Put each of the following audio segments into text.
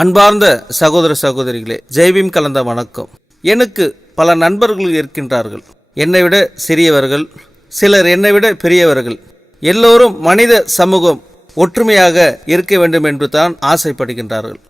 அன்பார்ந்த சகோதர சகோதரிகளே, ஜெய்பீம் கலந்த வணக்கம். எனக்கு பல நண்பர்கள் இருக்கின்றார்கள். என்னை விட சிறியவர்கள், சிலர் என்னை விட பெரியவர்கள். எல்லோரும் மனித சமூகம் ஒற்றுமையாக இருக்க வேண்டும் என்று தான் ஆசைப்படுகின்றார்கள்.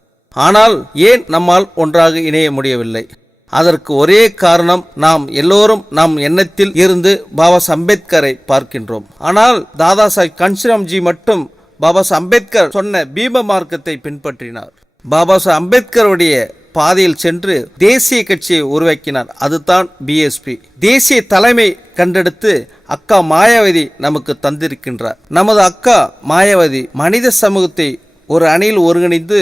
ஆனால் ஏன் நம்மால் ஒன்றாக இணைய முடியவில்லை? அதற்கு ஒரே காரணம், நாம் எல்லோரும் நம் எண்ணத்தில் இருந்து பாபா அம்பேத்கரை பார்க்கின்றோம். ஆனால் தாதா சாஹிப் கன்ஷிராம்ஜி மட்டும் பாபா அம்பேத்கர் சொன்ன பீம மார்க்கத்தை பின்பற்றினார். பாபா அம்பேத்கருடைய பாதையில் சென்று தேசிய கட்சியை உருவாக்கினார். அதுதான் பிஎஸ்பி. தேசிய தலைமை கண்டெடுத்து அக்கா மாயாவதி நமக்கு தந்திருக்கின்றார். நமது அக்கா மாயாவதி மனித சமூகத்தை ஒரு அணியில் ஒருங்கிணைந்து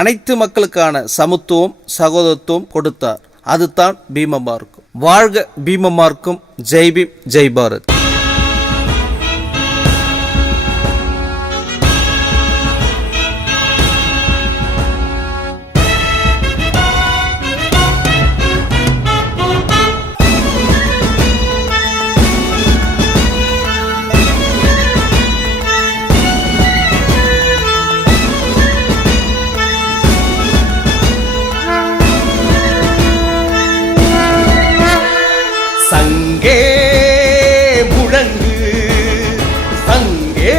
அனைத்து மக்களுக்கான சமத்துவம் சகோதரத்துவம் கொடுத்தார். அதுதான் பீம மார்க்கம். வாழ்க பீம மார்க்கம். ஜெய்பீம், ஜெய் பாரத். சங்கே முழங்கு, சங்கே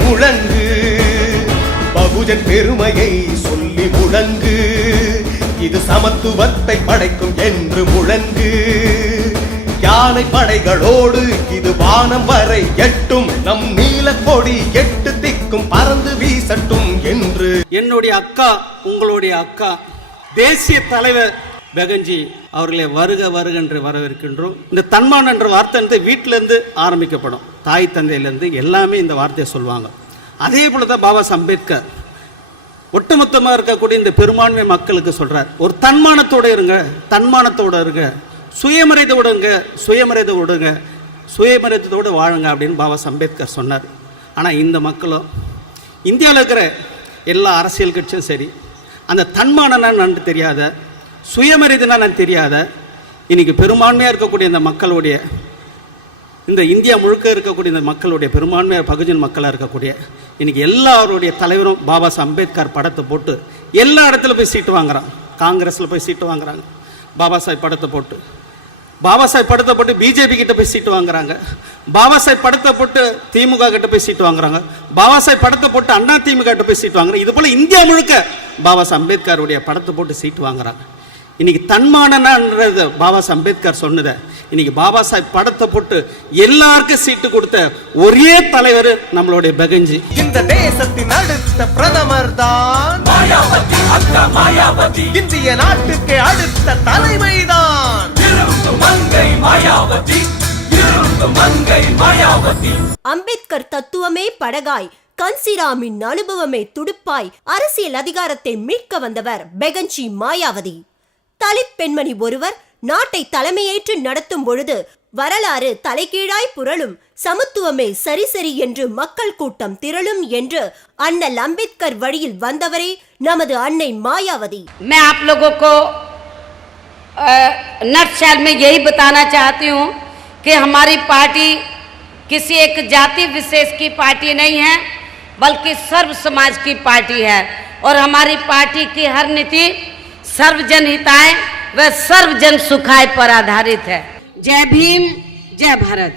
முழங்கு, பகுஜன் பெருமையை சொல்லி முழங்கு, இது சமத்துவத்தை படைக்கும் என்று முழங்கு. யானை படைகளோடு இது வானம் வரை எட்டும், நம் நீல கொடி எட்டு திக்கும் பறந்து வீசட்டும் என்று. என்னுடைய அக்கா, உங்களுடைய அக்கா, தேசிய தலைவர் பெகன்ஜி அவர்களை வருக வருக என்று வரவேற்கின்றோம். இந்த தன்மான் என்ற வார்த்தை வீட்டிலேருந்து ஆரம்பிக்கப்படும். தாய் தந்தையிலேருந்து எல்லாமே இந்த வார்த்தையை சொல்லுவாங்க. அதே போல தான் பாபா அம்பேத்கர் ஒட்டுமொத்தமாக இருக்கக்கூடிய இந்த பெரும்பான்மை மக்களுக்கு சொல்கிறார், ஒரு தன்மானத்தோடு இருங்க, தன்மானத்தோடு இருங்க, சுயமரியாதை விடுங்க, சுயமரியாதை விடுங்க, சுயமரியாதையோடு வாழுங்க அப்படின்னு பாபா அம்பேத்கர் சொன்னார். ஆனால் இந்த மக்களும் இந்தியாவில் இருக்கிற எல்லா அரசியல் கட்சியும் சரி, அந்த தன்மானம்னா நன்று தெரியாத, சுயமரியாதைனா நான் தெரியாத, இன்னைக்கு பெரும்பான்மையாக இருக்கக்கூடிய இந்த மக்களுடைய, இந்த இந்தியா முழுக்க இருக்கக்கூடிய இந்த மக்களுடைய பெரும்பான்மையாக பகுஜன் மக்களாக இருக்கக்கூடிய இன்னைக்கு எல்லாருடைய தலைவரும் பாபா அம்பேத்கர் படத்தை போட்டு எல்லா இடத்துல போய் சீட்டு வாங்குறான். காங்கிரஸில் போய் சீட்டு வாங்குறாங்க பாபா சாஹிப் படத்தை போட்டு, பாபா சாஹிப் படத்தை போட்டு பிஜேபி கிட்ட போய் சீட்டு வாங்குறாங்க, பாபா சாஹிப் படத்தை போட்டு திமுக கிட்ட போய் சீட்டு வாங்குறாங்க, பாபா சாஹிப் படத்தை போட்டு அண்ணா திமுக கிட்ட போய் சீட்டு வாங்குறாங்க. இது போல இந்தியா முழுக்க பாபா அம்பேத்கருடைய படத்தை போட்டு சீட்டு வாங்குறாங்க. இன்னைக்கு தன்மானன்றது பாபா அம்பேத்கர் சொன்னதை இன்னைக்கு பாபா சாஹிப் படத்தை போட்டு எல்லாருக்கும் சீட்டு கொடுத்த ஒரே தலைவர் நம்மளுடைய பெகன்ஜி. இந்த தேசத்தின் அடுத்த பிரதமர் தான் மாயாவதி, அக்கா மாயாவதி. இந்திய நாட்டுக்கு அடுத்த தலைமைதான் மங்கை மாயாவதி, மங்கை மாயாவதி. அம்பேத்கர் தத்துவமே படகாய், கன்சிராமின் அனுபவமே துடுப்பாய், அரசியல் அதிகாரத்தை மீட்க வந்தவர் பெகன்ஜி மாயாவதி. தலித் பெண்மணி ஒருவர் நாட்டை தலைமையேற்று நடத்தும் பொழுது வரலாறு தலைகீழாய் புரளும், சமத்துவமே சரி சரி என்று மக்கள் கூட்டம் திரளும் என்று அண்ணல் அம்பேத்கர் வழியில் வந்தவரே நமது அன்னை மாயாவதி. मैं आप लोगों को नटशेल में यही बताना चाहती हूँ कि हमारी पार्टी किसी एक जाति विशेष की पार्टी नहीं है, बल्कि सर्व समाज की पार्टी है। और हमारी पार्टी की हर नीति सर्वजन हिताय व सर्वजन सुखाय पर आधारित है। जय भीम, जय भारत।